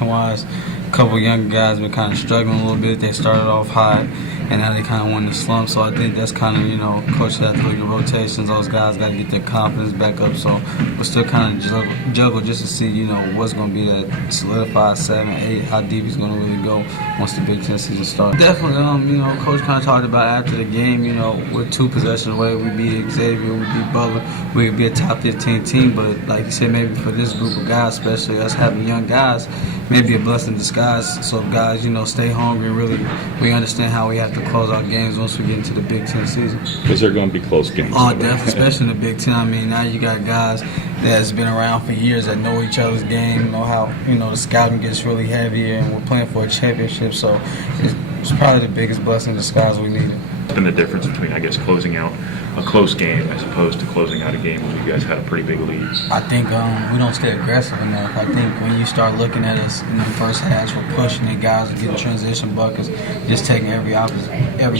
Wise, a couple young guys been kind of struggling a little bit. They started off hot, and now they kind of went in the slump. So I think that's kind of, coach has to look at rotations. Those guys got to get their confidence back up. So we're still kind of juggle just to see, what's going to be that solidified 7, 8, how deep he's going to really go once the Big Ten season starts. Definitely, coach kind of talked about after the game, we're 2 possessions away. We beat Xavier, we beat Butler. We could be a top 15 team, but like you said, maybe for this group of guys, especially us having young guys, maybe a blessing in disguise. So guys, stay hungry and really we understand how we have to close our games once we get into the Big Ten season. Because they're going to be close games. Oh, definitely, especially in the Big Ten. I mean, now you got guys that's been around for years that know each other's game, know how, the scouting gets really heavy, and we're playing for a championship. So it's probably the biggest blessing in disguise we needed. What's been the difference between, I guess, closing out a close game as opposed to closing out a game when you guys had a pretty big lead? I think we don't stay aggressive enough. I think when you start looking at us in the first half, we're pushing it, guys are getting transition buckets, just taking every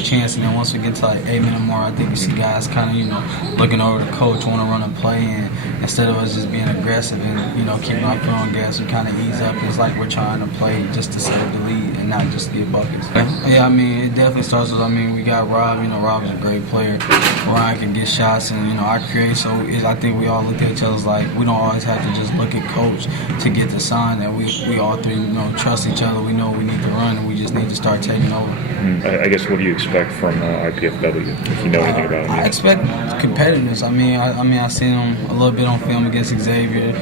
chance. And then once we get to like 8 minutes more, I think you see guys kind of, looking over the coach, want to run a play, and instead of us just being aggressive and, keeping our foot on gas, we kind of ease up. It's like we're trying to play just to save the lead and not just get buckets. Yeah, I mean, it definitely starts with, we got Rob. Rob's a great player. Ryan can get shots, and I create. So I think we all look at each other like we don't always have to just look at coach to get the sign that we all three trust each other. We know we need to run, and we just need to start taking over. I guess what do you expect from IPFW if you know anything about it? I expect competitiveness. I seen them a little bit on film against Xavier.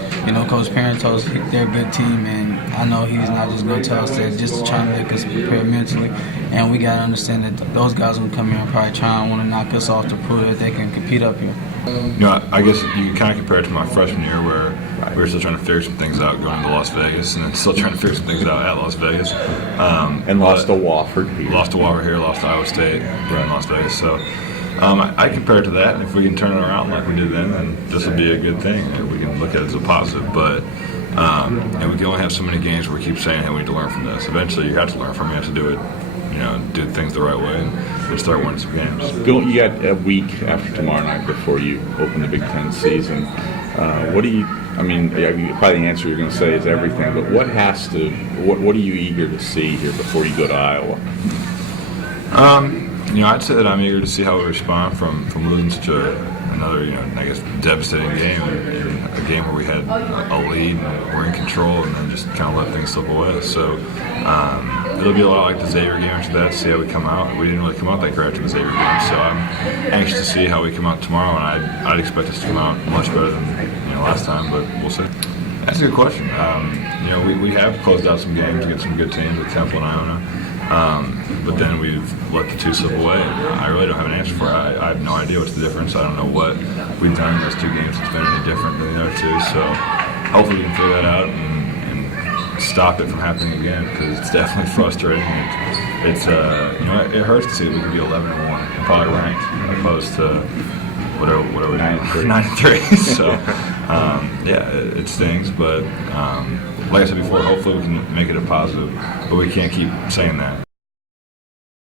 Coach Parentos, they're a good team, and I know he's not just going to tell us that, just trying to make us prepare mentally. And we got to understand that those guys will come here and probably try and want to knock us off to prove that they can compete up here. I guess you can kind of compare it to my freshman year where we were still trying to figure some things out going to Las Vegas, and then still trying to figure some things out at Las Vegas. And lost to Wofford here. Lost to Wofford here, lost to Iowa State in Las Vegas. So I compare it to that, and if we can turn it around like we did then this will be a good thing. We can look at it as a positive, but and we can only have so many games where we keep saying, hey, we need to learn from this. Eventually you have to learn from it. You have to do it, do things the right way and start winning some games. Bill, you got a week after tomorrow night before you open the Big Ten season. What do you, probably the answer you're going to say is everything, but what are you eager to see here before you go to Iowa? I'd say that I'm eager to see how we respond from losing such another, devastating game, and a game where we had a lead and we're in control, and then just kind of let things slip away. So it'll be a lot like the Xavier game after that, to see how we come out. We didn't really come out that great after the Xavier game, so I'm anxious to see how we come out tomorrow, and I'd expect us to come out much better than last time, but we'll see. That's a good question. We have closed out some games against some good teams with Temple and Iona. But then we've let the 2 slip away. I really don't have an answer for it. I have no idea what's the difference. I don't know what we've done in those 2 games that's been any different than the other 2. So hopefully we can figure that out and stop it from happening again, because it's definitely frustrating. It's it hurts to see that we can be 11-1 and probably ranked, opposed to whatever 9-3. So it stings, but like I said before, hopefully we can make it a positive, but we can't keep saying that.